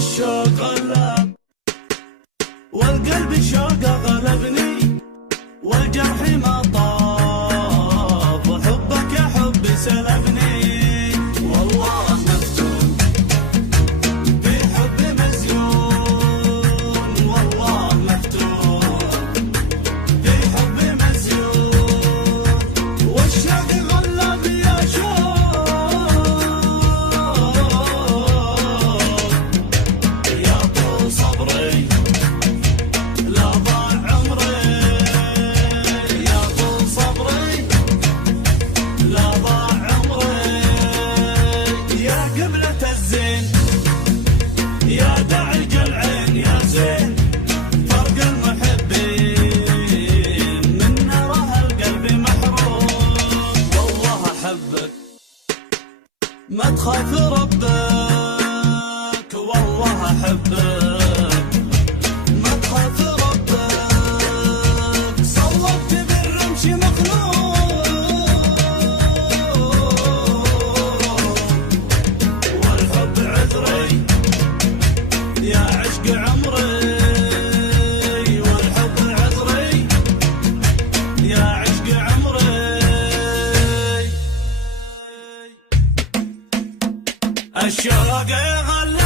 الشوق غلب والقلب شوقه غلبني، والجرح ما طاب وحبك يا حبي سلبني. والله مفتون بحب مزيون، والله مفتون بحب مزيون، والشوق غلب يا شوق يا طول صبري لا ضاع عمري، يا طول صبري لا ضاع عمري، يا قبلة الزين يا داعج العين يا زين، فرق المحبين من نره القلب محروم. والله أحبك ما تخاف ربك، والله أحبك ما تخاف ربك، صوبت بالرمش مخلوق، والحب عذري يا عشق عمري، والحب عذري يا عشق عمري. الشوق يغلب